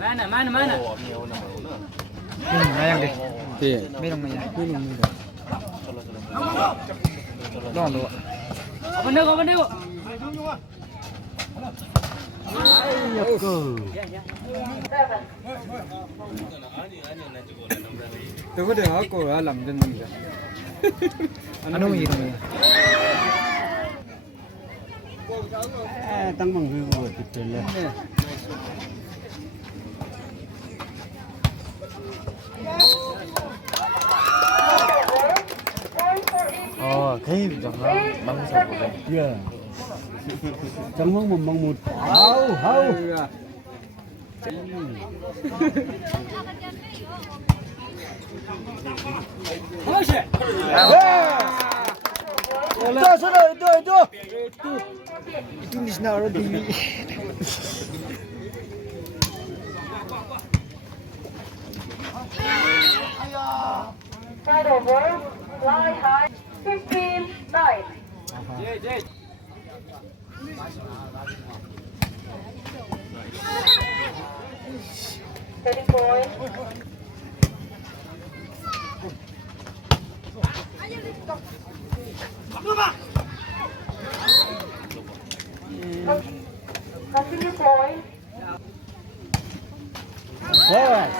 Mana? Yang deh. Iya. Minum aja. Minum. Doang dulu. Apa nih? Ayo go. Tunggu deh aku alam dan enggak. Ano iron? Tangmang gue gitu lah. Kayak jangan bangsa boleh. Iya. Tangmang membangun. Hau. Itu. Finish na already. Side over, fly high, 15-9. Setting point. Continue point. Alright.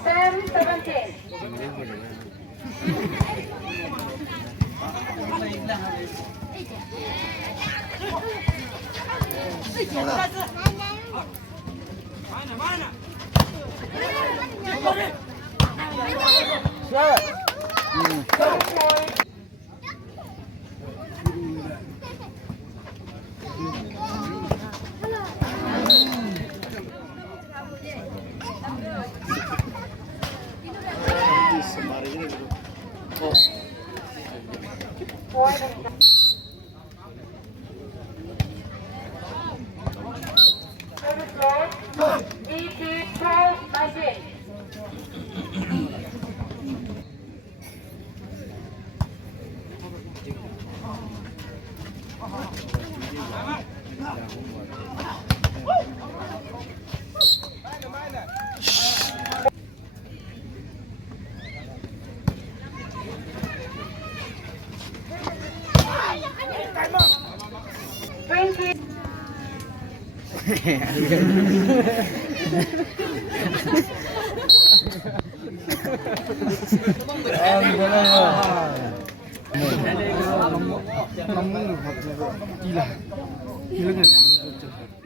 10-17.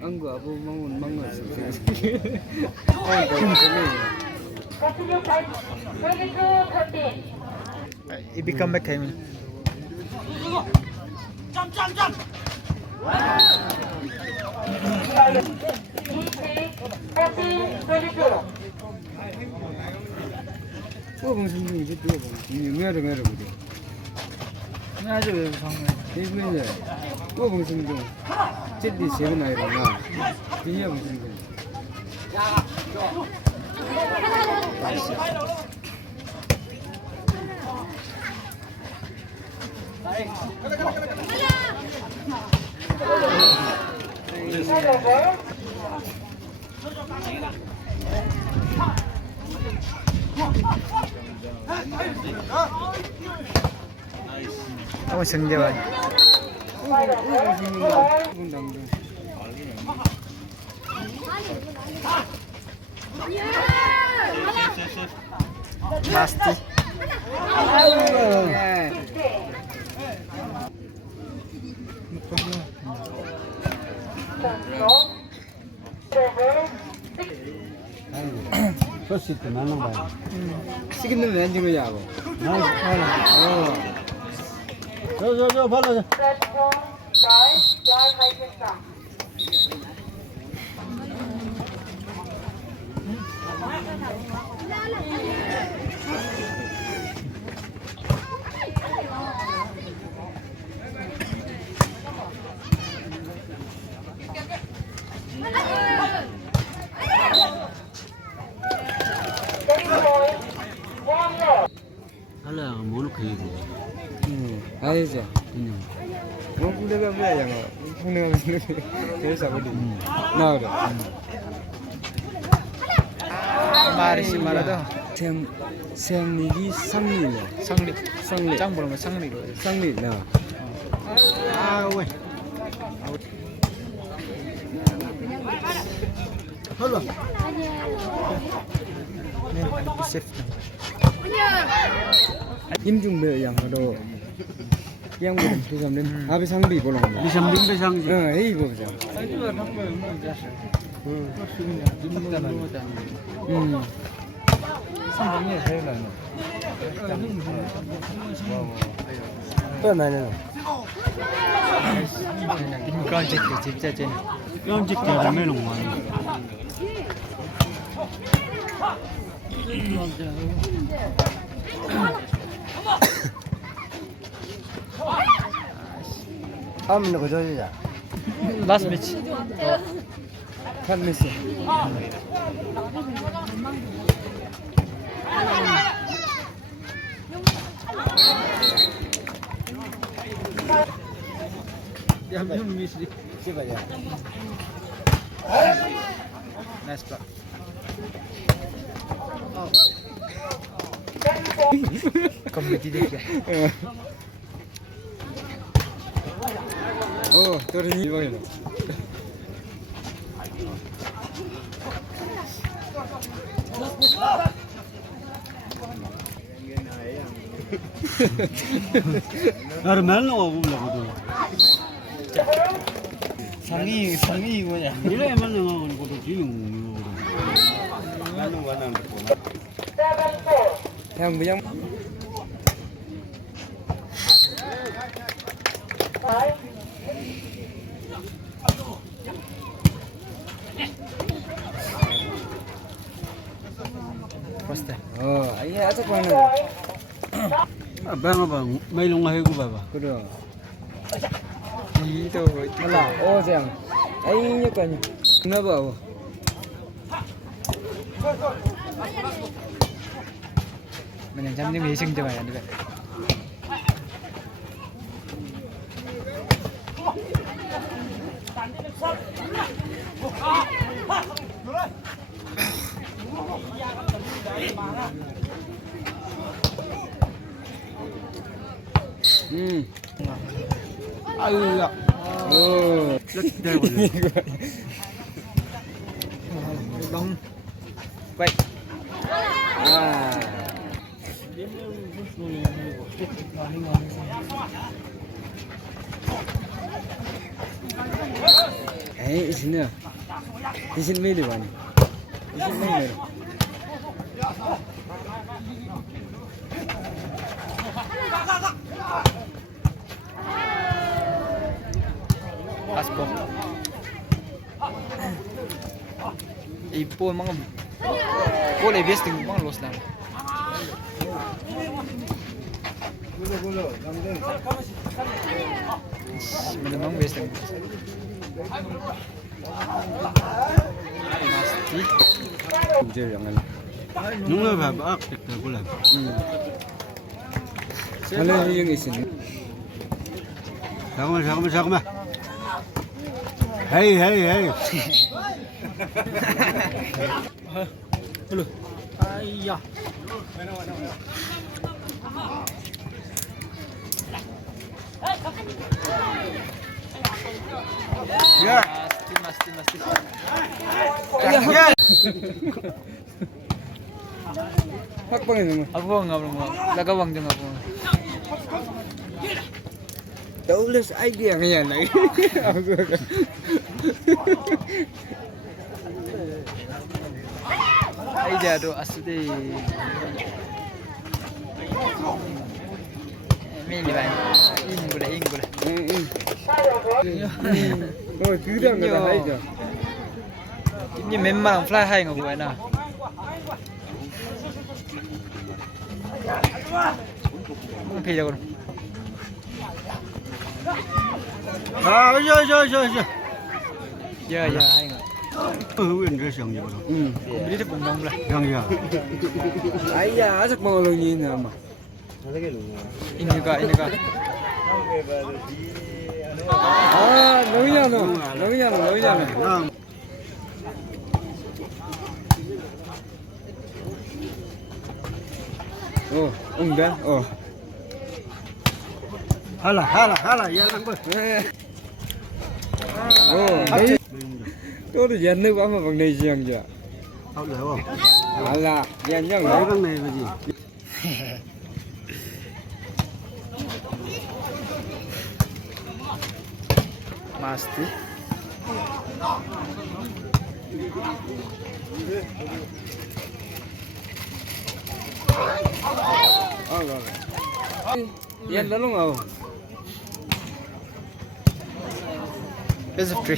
Enggak, aku bangun. Continue fight. 22-13. It become back him. Jump. 14-22. 무슨 일이 또 뭐야. 아주 상황. 이분이 또 무슨 좀 찌디 세고 나이라나. 이게 무슨 거. Side over. Ako sengjawan. Side over. Pasti. Terus itu mana bang? Sige na yan yung yawo. 저 발라. Platform 5, fly high and stop. Setting point. 1 love. 할라 뭐 놓고 이거. 알지. 뭐 군대가 뭐야 양아. 국내가 그래서 우리 나오라. 마르시 마라도 샘리기 상리네. 상리 상리. 짱 보는 거 상리로. 상리 나. 아 왜? 헐라. 네, 세프. 임중배 양으로 양보는 부담는 아베 상비 보는 거. 비상빙 비상지. 에이 보자. 상봉이 제일 나네. 얼마나? 그런 짓도 진짜 쟤. 연직 대담에 놓은 거. 아무나 그저자. 라스트 매치. 한 메시. 형 미스. 시바야. 나이스 파. 컴퓨터 되게. 또는 이거는. 나를 맨날 오고 그러거든. 상이 뭐냐? 이래 맨날 오고 그러고 지금 나는 원하는 거. 7-4. 그냥 그냥 5. 퍼스트. 아예 아직 봐는. 아, 봐봐. 매일 해고 봐봐. 그래. 이도 하나, 오장. 아이 약간 나봐. 그냥 잠님 예승 좀 해야 돼. 아유야. 오. 기다리고 long quay 에이 이신이야. 이신 메일이 많이. 이신 메일. passport ipo mga boleh bias ting mga los lang gulo 남들. malamang bias ting pasti 이제 양은. 누가 봐봐. 그래. 하늘 형이 있으니. 잠깐만. 헤이. Hello. Ayah. 야. Masti. 야. 확방에 넣어. Abang mo. Lagawang dyan ako. Daulas idea ngayon lagi. Ay jado asli. Mili ba? Ingula. 드디어 가다 하이죠. Ini memang fly high ng buhay na. Ang pila ko. 아, 저. Ya, high nga. 왜 이래 쌍이 그러? Bili sa bundong lah. 양이야. 아이야 아직 먹으려니 아마. Ini ka. 아, 너무냐노. 옹다. Hala, ya lang ba? đấy. Tôi được dàn nước mà bằng này riêng chưa? Không được không? Là dàn nhá. Đấy bằng này là gì? Masti. Dàn đó luôn không? Best of three.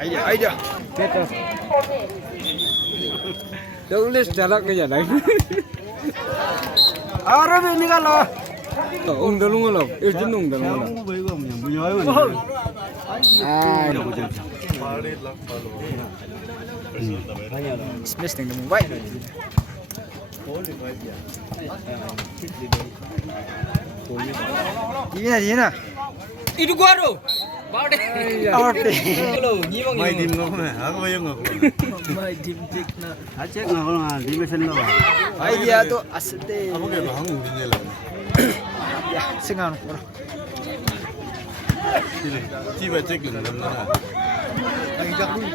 Idea. Chết rồi. Đâu lên trả lại cái nhà đấy. Ara be nikalo. Ông đó luôn không? Yêu chính ông đó luôn. Không biết không nhỉ? Bây giờ mà. À, It's missing the white. Dina. Itu gua tuh. Bawa deh. Hello, nyibang Mai dim ngọc này, hả có bao nhiêu ngọc? Mai dim dik na. Hả chết ngọc là đi mới sinh đâu à? Idea tuh asde. Apa kayak bang ini lah? Ya, sengang. Sini, coba cek dulu mana. Lagi gak dulu.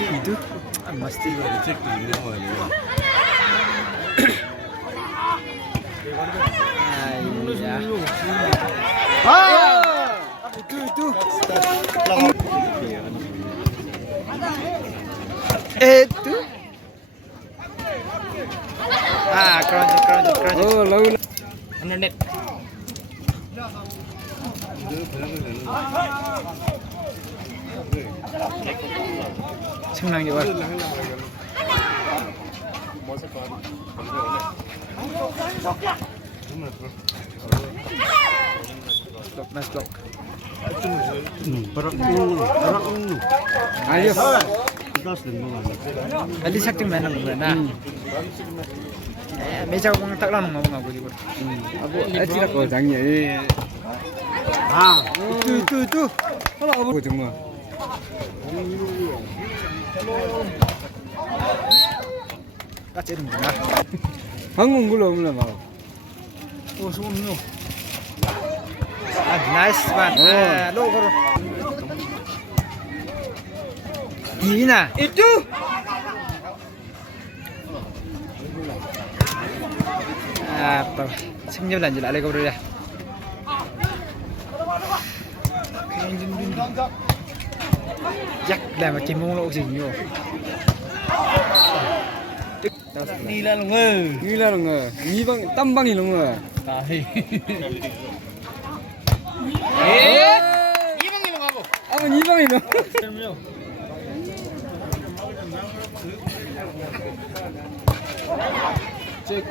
Itu mesti Cek dulu mana. Itu. Itu. Crunch. oh, lâu. Ano net? Senang juga. Nice block. Perak. Ayo. Kita sedang mana? Ali sakti mana na? Meja orang tak lama ngomong aku juga. Aku tidak kau tanya. Ah, Itu. Kalau aku cuma. Kacau dong na. Hangung belum lah mau. Oh, sungguh. Nice man. Lo karo. Dina. Itu. Apa? Senyum lanjut lagi kau dah. Chắc là mà chim mông lộ gì nhiều. Đi ra luôn ơi. Như là người, như bằng tâm bằng gì luôn rồi. 이방이만 가고. 아, như bằng gì nữa. 잭.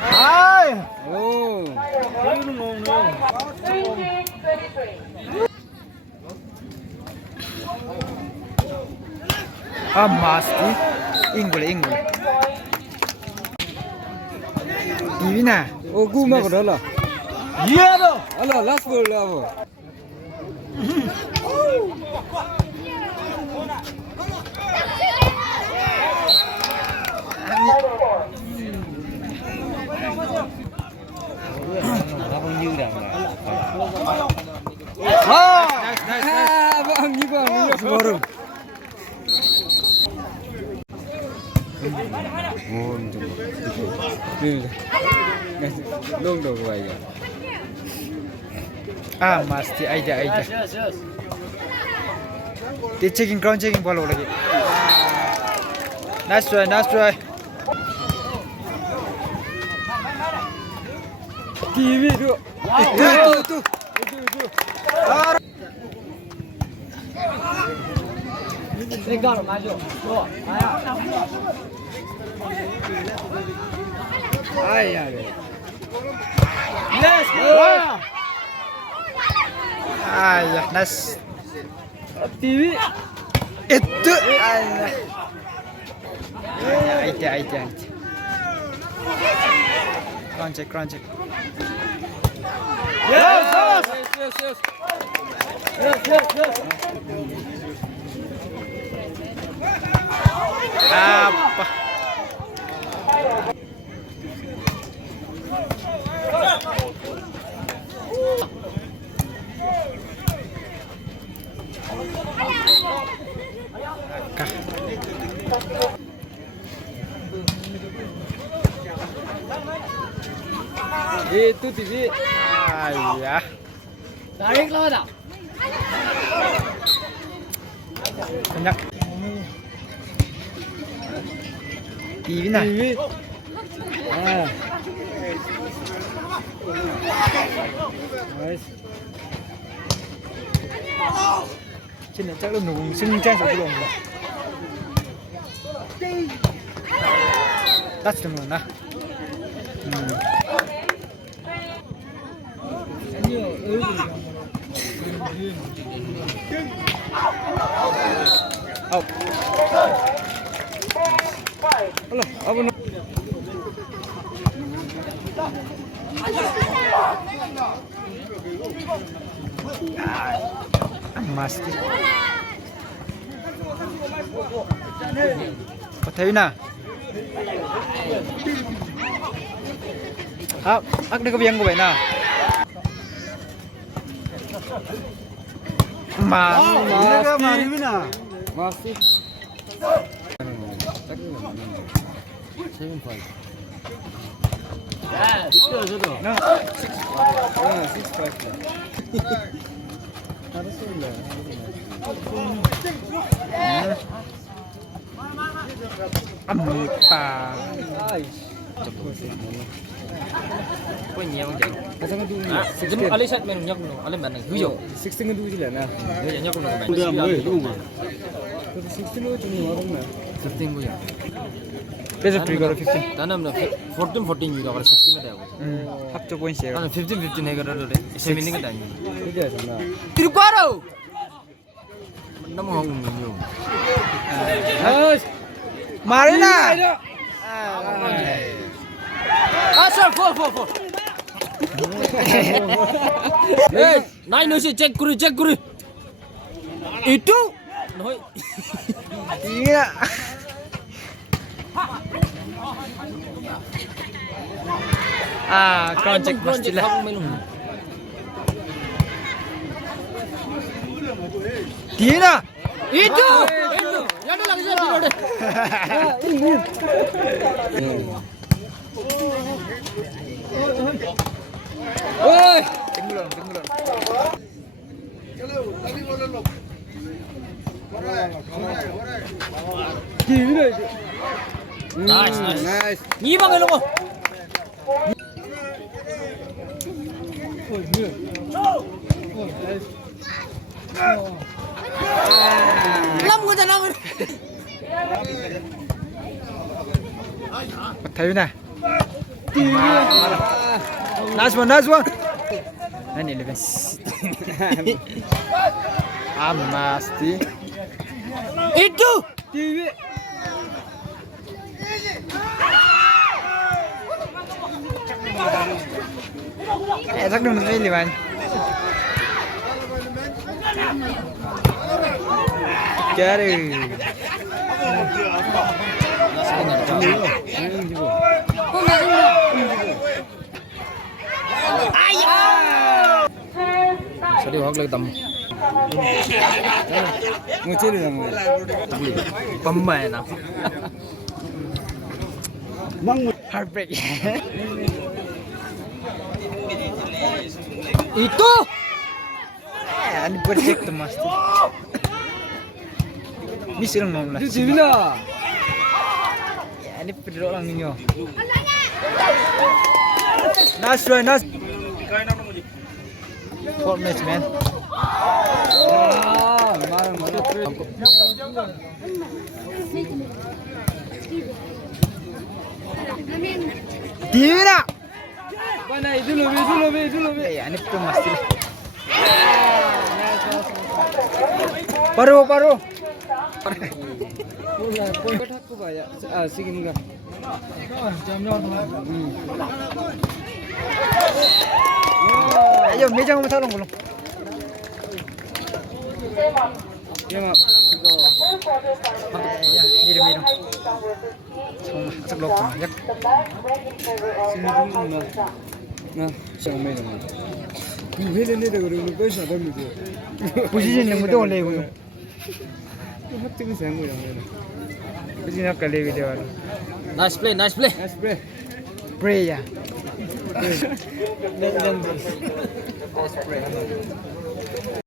Ai. Ồ. 아, 마스티. 잉글래. 이빈아. Ô, gu mà có đó là. Yeah đâu. Alo, last ball là vô. Nice. À, vâng, như vậy. Luôn đồ vậy. 아, 마스티 아이디어. 디 체킹 그라운드 체킹 발로 올라기. 나이스 트라이. TV 도. 또. 내가 맞아. 너. Ai à. Let's go. 아, 야, 나이스. TV. Itu. Aja. Crunch. Yes. Apa? Itu TV. Ayah. Tarik lah dah. Konyak. TV na. TV. Nice. Trên này chắc là nổ sưng trang số lồng rồi. Tắt được rồi nè. Alah, apa nak? Emas. Patay na. Ak nagabiyang ko ba na? Masih. 7-5. No. 6-5. Harusnya. Apa? Có nhiều không chị? Kasang tu. Jom alih set main nyak no, alih mana? Hujo. 16 tu je lah na. Hujo nyak no. Udah mulai lu mah. 16 tu ni orang na. 15 hujo. Peso free करो 15. Tanam na 14 hujo और 16 में जाओ. 합쳐 보인 시. Tanam 15 है करो रे. Semi नहीं करता है. Itu je na. Tiruparo. Nama hong ni. Nice. Marina. Asal 4. Eh, nine no check kuri. Itu. Noi. Iya. Kau cek pastilah. Dina. Itu. Yang dalam saya tidak. Oi, tenggelam. Nice. Ni bang elok. Lam ko janang. Patay na. Nice one. 9-11. Amasti. Itu. TV. Chắc đừng đi liền anh. Chết đi. Sorry, hoặc lagi tam. Ngecil dah mui. Pemain nak. Heartbreak. Itu. Ini perfect mas. Ini sering mau lah. Itu TV lah. Ini pedro orang ninyo. Nice try, nice. Four match man. Marang. Tira. Mana itu lebih. Ya, ini tuh mas. 바로 바로. 몰라. 볼 탁구 봐야. 아 지금가. Ayo, meja mo salong gulong. 얘가 그거 Miro, miro. Sa loob ko. Yak. 신중나 나 정말 왜는 내가 그러는 거야 사람들이 Position lang mo to, lewo yung. 합증 생고 양면 그지 아까 레비 되어 Nice play, nice play. 아스프레 Pray ya.